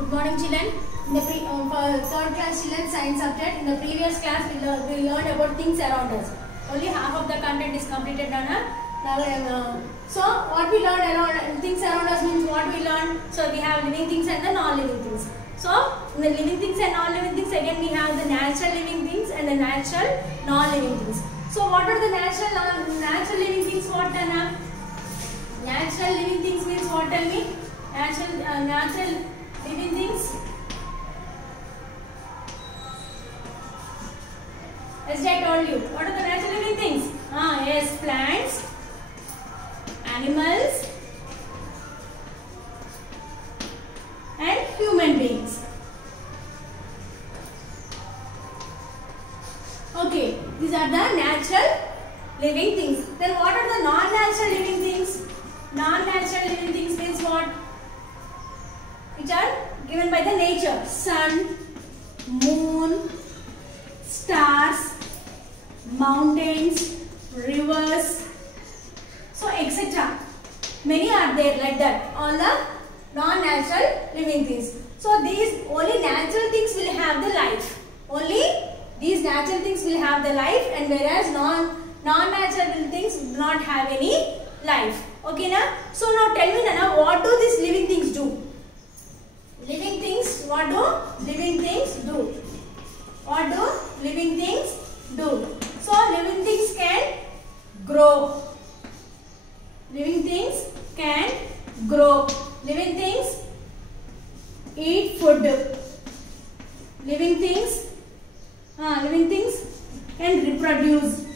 Good morning, children. In the third class children science subject, in the previous class we learned about things around us. Only half of the content is completed now. So what we learned around things around us means what we learned. So we have living things and the non-living things. So in the living things and non-living things, again we have the natural living things and the natural non-living things. So what are the natural living things? What are natural living things means what? Tell me. Natural living things. As I told you, what are the natural living things? Yes, plants, animals, and human beings. Okay, these are the natural living things. Then what are the non-natural living things? Non-natural living things means what? Which are given by the nature. Sun, moon, stars, mountains, rivers, so etc. Many are there like that. All the non-natural living things. So these only natural things will have the life. Only these natural things will have the life, and whereas non-natural things do not have any life. Okay, na? So now tell me, Nana, what do these living things do? Living things, what do living things do? What do living things do? So living things can grow. Living things can grow. Living things eat food. Living things can reproduce.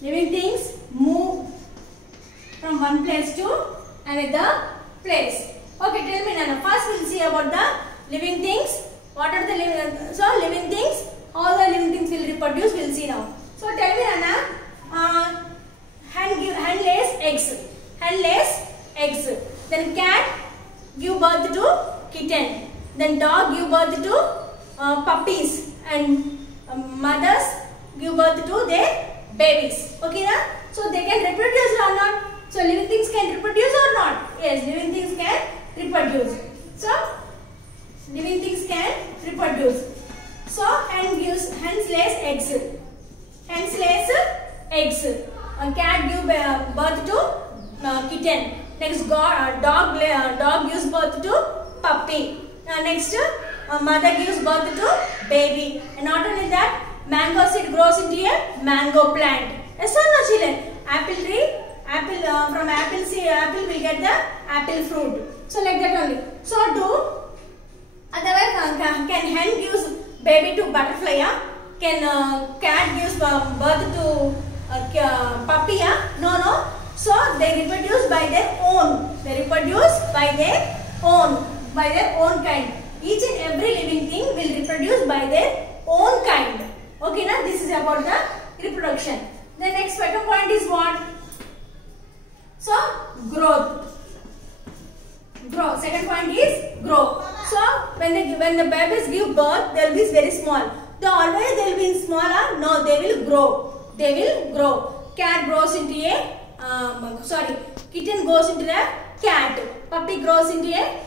Living things move from one place to another place. Okay, tell me, Nana. First we'll see about the living things. What are the living? So living things, all the living things will reproduce. We'll see now. So tell me, Nana. Hen lays eggs. Hen lays eggs. Then cat give birth to kitten. Then dog give birth to puppies, and mothers give birth to their babies. Okay, na? So they can reproduce or not? So living things can reproduce or not? Yes, living things can reproduce. So living things can reproduce. So hens lays eggs. Hens lays eggs. A cat gives birth to kitten. Next, dog gives birth to puppy. Next, mother gives birth to baby. And not only that, mango seed grows into a mango plant. Yes or no, children? Apple tree. From apple will get the apple fruit. So like that only. So otherwise can hen gives baby to butterfly? Can cat gives birth to puppy? No. So they reproduce by their own. They reproduce by their own kind. Each and every living thing will reproduce by their own kind. Okay, now this is about the reproduction. The next second point is what? So growth. Second point is growth. So when the babies give birth, they will be very small. Always they will be smaller. No, they will grow. Cat grows into a kitten goes into a cat. Puppy grows into a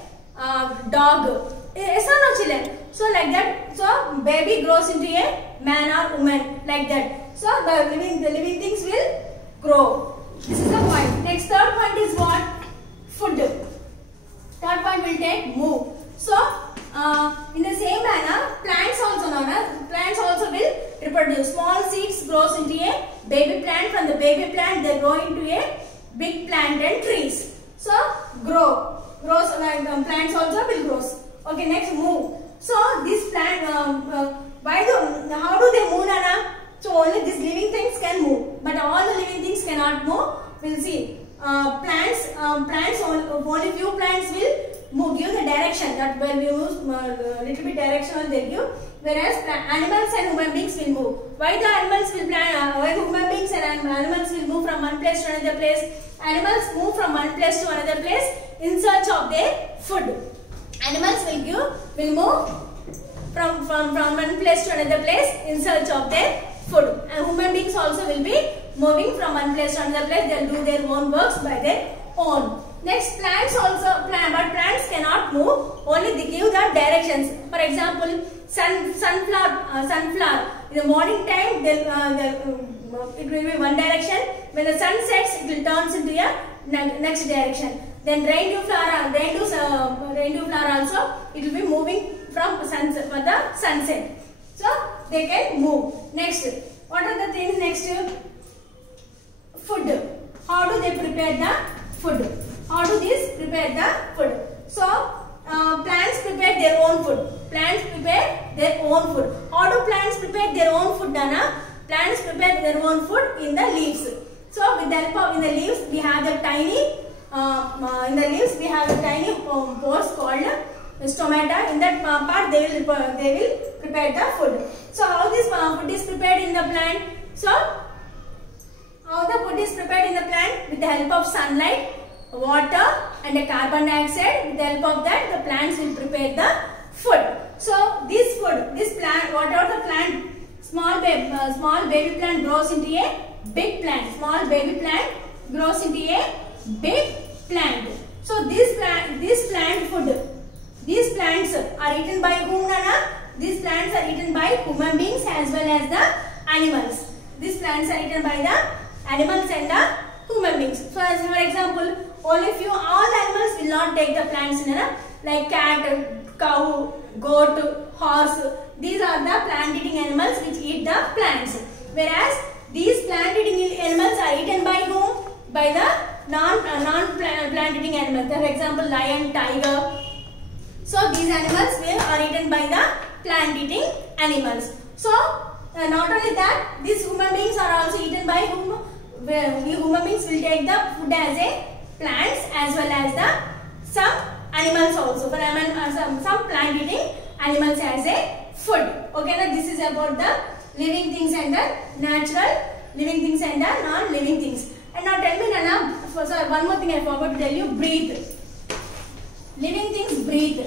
dog. Yes or no, children? So like that. So baby grows into a man or woman, like that. So the living things will grow. This is the point. Next, third point is what? Food. Third point will take move. So in the same manner, plants also will reproduce. Small seeds grows into a baby plant. From the baby plant, they grow into a big plant and trees. So grows plants also will grow. Okay, next move. So this plant, how do they move, Nana? So only these living things can move, but all the living things cannot move. We'll see. Plants only few plants will give the direction. That when we use little bit direction they give. Whereas animals and human beings will move. Why the animals will why human beings and animals will move from one place to another place? Animals move from one place to another place in search of their food. Animals will move from one place to another place in search of their food. And human beings also will be moving from one place to another place. They will do their own works by their own. Next, plants also, but plants not move. Only they give the directions. For example, sunflower. In the morning time, it will be one direction. When the sun sets, it will turn into a next direction. Then rainbow flower also, it will be moving from the sunset. So they can move. Next, what are the things next? Food. How do they prepare the food? How do these prepare the food? So plants prepare their own food. Plants prepare their own food. How do plants prepare their own food, Dana? Plants prepare their own food in the leaves. So with the help of in the leaves, we have the tiny pores called stomata. In that part, they will prepare the food. So how this food is prepared in the plant? So how the food is prepared in the plant? With the help of sunlight, water, and a carbon dioxide. With the help of that, the plants will prepare the food. So this food, this plant, whatever the plant, small baby plant grows into a big plant. Small baby plant grows into a big plant. So this plant food, these plants are eaten by whom, Nana? These plants are eaten by human beings as well as the animals. These plants are eaten by the animals and the human beings. So as for example, all the animals will not take the plants, Nana, like cat, cow, goat, horse. These are the plant eating animals which eat the plants. Whereas these plant eating animals are eaten by whom? By the non-plant eating animals. For example, lion, tiger. So these animals are eaten by the plant eating animals. So not only that, these human beings are also eaten by whom? We human beings will take the food as a plants as well as the some animals also. For some plant eating animals as a food. Okay, now this is about the living things and the natural living things and the non-living things. And now tell me, Nana, sorry, one more thing I forgot to tell you, breathe. Living things breathe.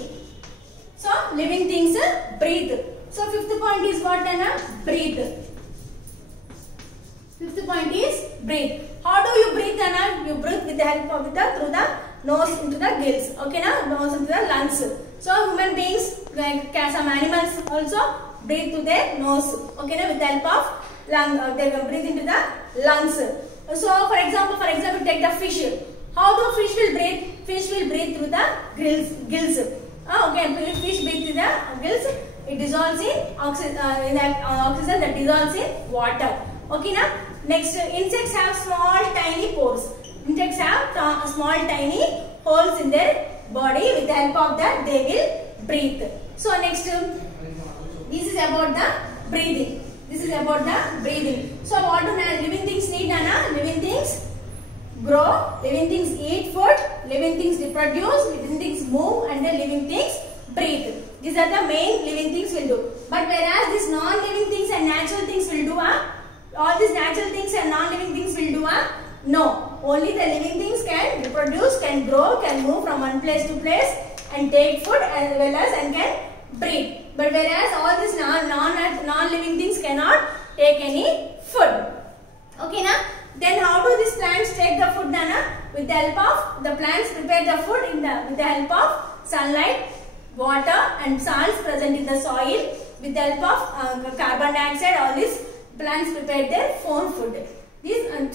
So, living things breathe. So, fifth point is what, Nana? Breathe. Fifth point is breathe. How do you breathe, Nana? You breathe with the help of through the nose into the gills. Okay, na? Nose into the lungs. So, human beings, like some animals also breathe through their nose. Okay, na? With the help of lung, they will breathe into the lungs. So, for example, take the fish. How do fish will breathe? Fish will breathe through the gills. Okay, fish breathe through the gills. It dissolves in oxygen that dissolves in water. Okay, na? Next, insects have small tiny pores. Insects have small tiny holes in their body. With the help of that, they will breathe. So, next, this is about the breathing. This is about the breathing. So, what do living things need, Nana? Living things grow, living things eat food, living things reproduce, living things move, and the living things breathe. These are the main living things will do. But whereas these non-living things and natural things will do, all these natural things and non-living things will do, no. Only the living things can reproduce, can grow, can move from one place to place, and take food as well as and can breathe. But whereas all these non-living things cannot take any food. Okay, na? Then how do these plants take the food, Nana? With the help of the plants prepare the food with the help of sunlight, water, and salts present in the soil. With the help of carbon dioxide, all these plants prepare their own food. In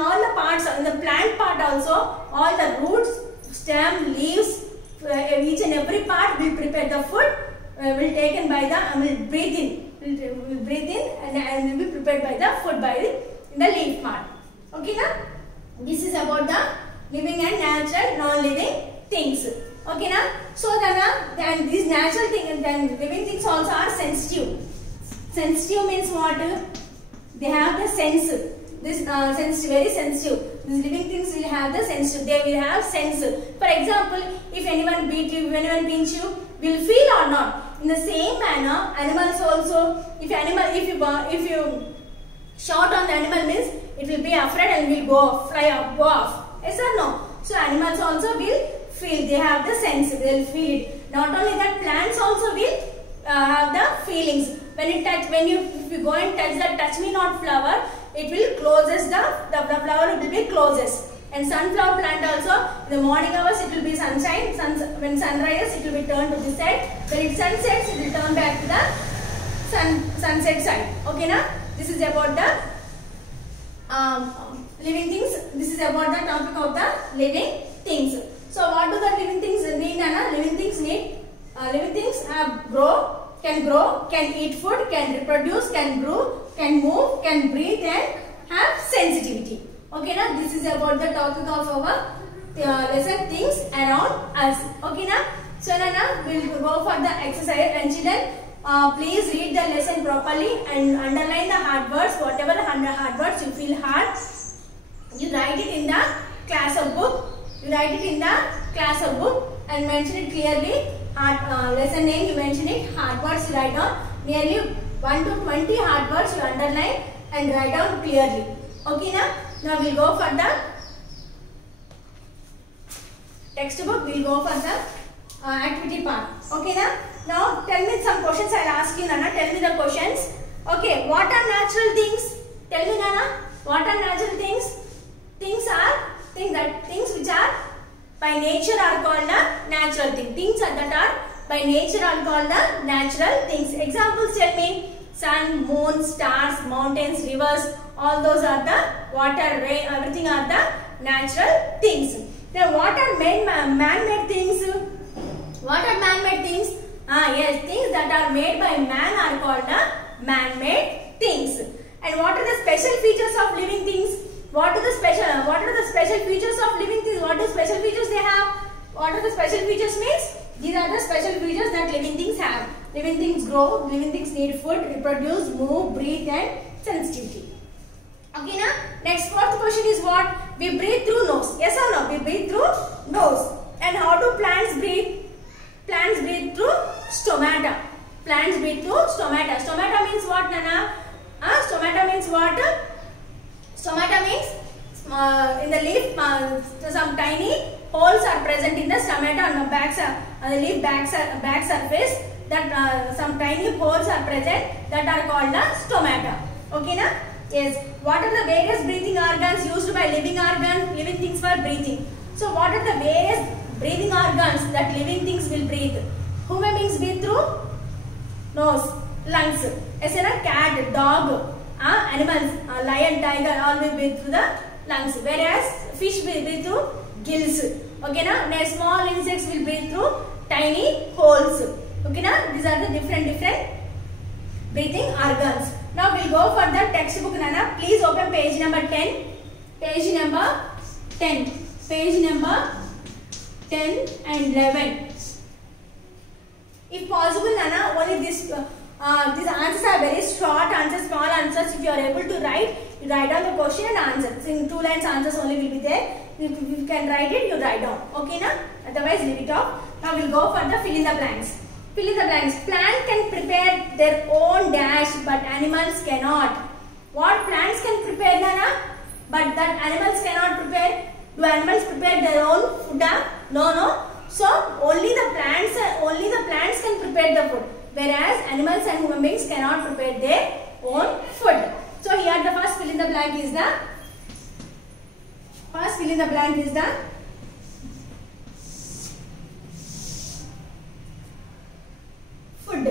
all the parts, in the plant part also, all the roots, stem, leaves, each and every part will prepare the food, will taken by the, will breathe in and will be prepared by the food in the leaf part. Okay, na? This is about the living and natural non-living things. Okay, na? So then these natural things and then living things also are sensitive. Sensitive means what? They have the sense. This very sensitive. These living things will have the sensitive. They will have sense. For example, if anyone beat you, if anyone pinch you, will feel or not. In the same manner, animals also. If you shout on the animal means it will be afraid and will go off, go off. Yes or no? So animals also will feel. They have the sense. They will feel it. Not only that, plants also will have the feelings. If you go and touch the touch me not flower, it will closes the flower will be closes. And sunflower plant also, in the morning hours it will be sunshine. When sun rises, it will be turned to this side. When it sun sets, it will turn back to the sunset side. Okay, na? This is about the living things. This is about the topic of the living things. So what do the living things need, Nana? Living things need, living things grow, can eat food, can reproduce, can brew, can move, can breathe, and have sensitivity. Okay, now this is about the topic of our lesson, things around us. Okay, now so now we'll go for the exercise, and children, please read the lesson properly and underline the hard words. Whatever hard words you feel hard, you write it in the class of book. You write it in the class of book and mention it clearly. Lesson name you mention it. Hard words you write down. Nearly 1 to 20 hard words you underline and write down clearly. Okay, now we'll go for the textbook. We'll go for the activity part. Okay, now tell me some questions. I'll ask you, Nana. Tell me the questions. Okay, what are natural things? Tell me, Nana. What are natural things? Things which are by nature are called the natural things. Things that are by nature are called the natural things. Examples tell me. Sun, moon, stars, mountains, rivers, all those are the water, rain, everything are the natural things. Now what are man-made things? What are man-made things? Yes, things that are made by man are called the man-made things. And what are the special features of living things? What are the special features of living things? What are the special features they have? What are the special features means? These are the special features that living things have. Living things grow, living things need food, reproduce, move, breathe, and sensitivity. Okay, now next fourth question is what? We breathe through nose. Yes or no? We breathe through nose. And how do plants breathe? Plants breathe through stomata. Plants breathe through stomata. Stomata means what, Nana? Stomata means what? Stomata means in the leaf some tiny holes are present in the stomata on the leaf back surface. That some tiny holes are present that are called the stomata. Okay, na? Yes. What are the various breathing organs used by living things for breathing? So what are the various breathing organs that living things will breathe? Human beings breathe through nose, lungs. As in a cat, dog, animals, lion, tiger, all will breathe through the lungs. Whereas fish will breathe through gills. Okay, na? Small insects will breathe through tiny holes. Okay, na? These are the different breathing organs. Now we'll go for the textbook, Nana. Please open page number 10. Page number 10. Page number 10 and 11. If possible, Nana, only these answers are very short answers, small answers. If you are able to write, you write down the question and answer. In 2 lines answers only will be there. If you can write it, you write down. Okay, na? Otherwise, leave it off. Now we'll go for the fill in the blanks. Fill in the blanks. Plant can prepare their own dash, but animals cannot. What plants can prepare, Nana? But that animals cannot prepare. Do animals prepare their own food? No. So only the plants can prepare the food, whereas animals and human beings cannot prepare their own food. So here the first fill in the blank is the food.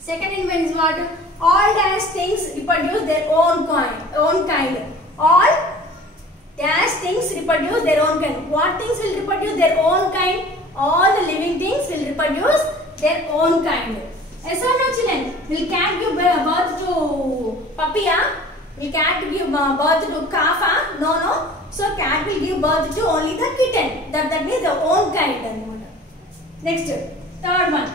Second in means what? All dash things reproduce their own kind. All dash things reproduce their own kind. What things will reproduce their own kind? All the living things will reproduce their own kind. Yes or no, children? Will cat give birth to puppy? Will cat give birth to calf? No. So cat will give birth to only the kitten. That means the own kind. Next, third one.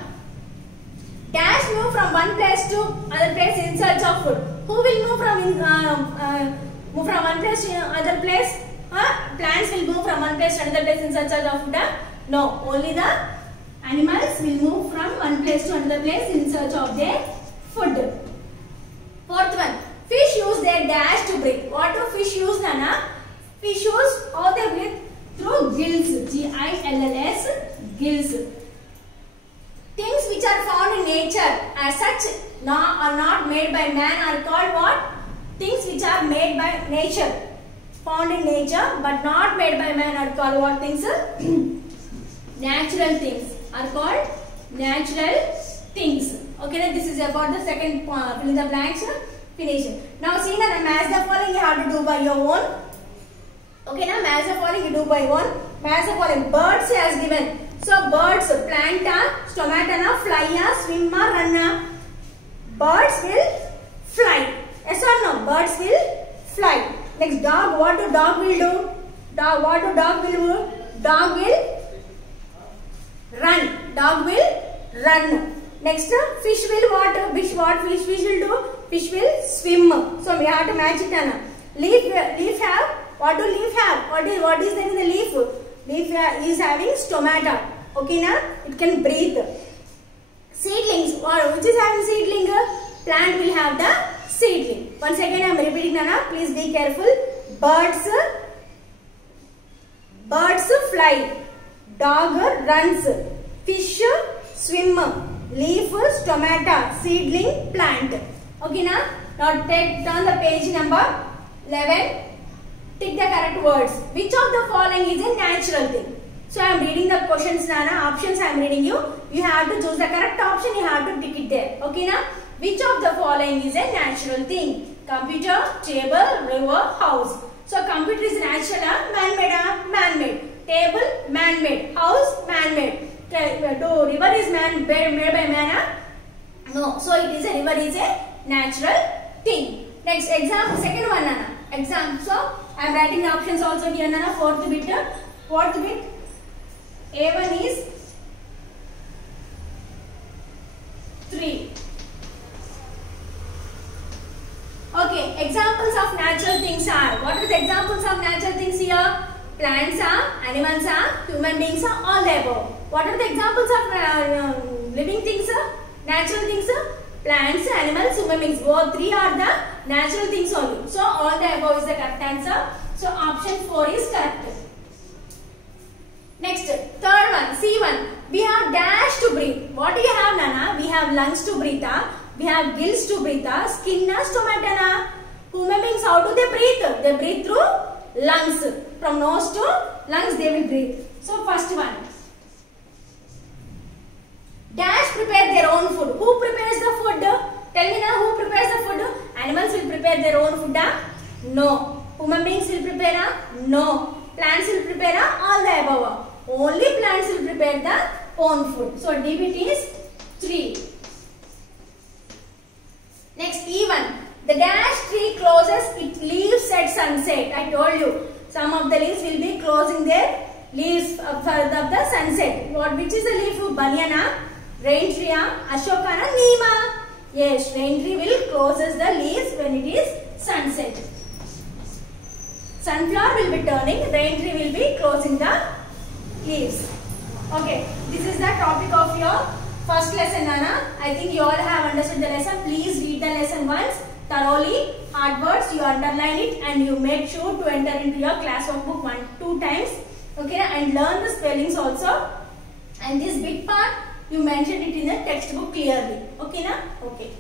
Dash move from one place to other place in search of food. Who will move from one place to other place? Plants will move from one place to another place in search of food. No, only the animals will move from one place to another place in search of their food. Fourth one. Fish use their dash to breathe. What do fish use, Nana? Fish use how they breathe? Through gills. G-I-L-L-S. Gills. Things which are found in nature as such are not made by man are called what? things which are made by nature, found in nature but not made by man are called what things? Natural things are called natural things. Okay, this is about the second fill in the blanks. Finish. Now see now, match the following you have to do by your own. Okay, now match the following you do by one. Match the following. Birds has given. So birds, plant, stomata, fly, swim, run. Birds will fly. Yes or no? Birds will fly. Next, dog. What do dog will do? Dog. What do dog will do? Dog will run. Dog will run. Next, fish will what? Fish will do? Fish will swim. So we have to match it. Leaf have. What do leaf have? What is there in the leaf? Leaf is having stomata. Okay, na? It can breathe. Seedlings. Which is having seedling? Plant will have the seedling. Once again I am repeating, Nana. Please be careful. Birds fly. Dog runs. Fish swim. Leaf stomata. Seedling plant. Okay, na? Now turn the page number 11. Tick the correct words. Which of the following is a natural thing? So I am reading the questions, Nana. Options I am reading you. You have to choose the correct option. You have to tick it there. Okay, na? Which of the following is a natural thing? Computer, table, river, house. So computer is natural, man-made, man-made. Table, man-made. House, man-made. River is made by man. No. So it is a river is a natural thing. Next example, second one, Nana. Example. So I am writing the options also here, Nana. Fourth bit. A1 is 3. Okay, examples of natural things are. What are the examples of natural things here? Plants are, animals are, human beings are, all the above. What are the examples of living things? Natural things? Plants, animals, human beings. Both three are the natural things only. So all the above is the correct answer. So option 4 is correct. Next, third one, C1. We have dash to breathe. What do you have, Nana? We have lungs to breathe. We have gills to breathe. Skin, stomata. Human beings, how do they breathe? They breathe through lungs. From nose to lungs they will breathe. So first one. Dash prepare their own food. Who prepares the food? Tell me now, who prepares the food? Animals will prepare their own food? No. Human beings will prepare? No. Plants will prepare? All the above. Only plants will prepare their own food. So DBT is 3. Next E1. The dash tree closes its leaves at sunset. I told you. Some of the leaves will be closing their leaves of the sunset. Which is the leaf? Banana, rain tree, Ashoka, Neema. Yes, rain tree will closes the leaves when it is sunset. Sunflower will be turning, rain tree will be closing the leaves. Okay, this is the topic of your first lesson, Nana. I think you all have understood the lesson. Please read the lesson once thoroughly. Hard words, you underline it and you make sure to enter into your class workbook 1-2 times. Okay, and learn the spellings also. And this big part, you mentioned it in the textbook clearly. Okay, na? Okay.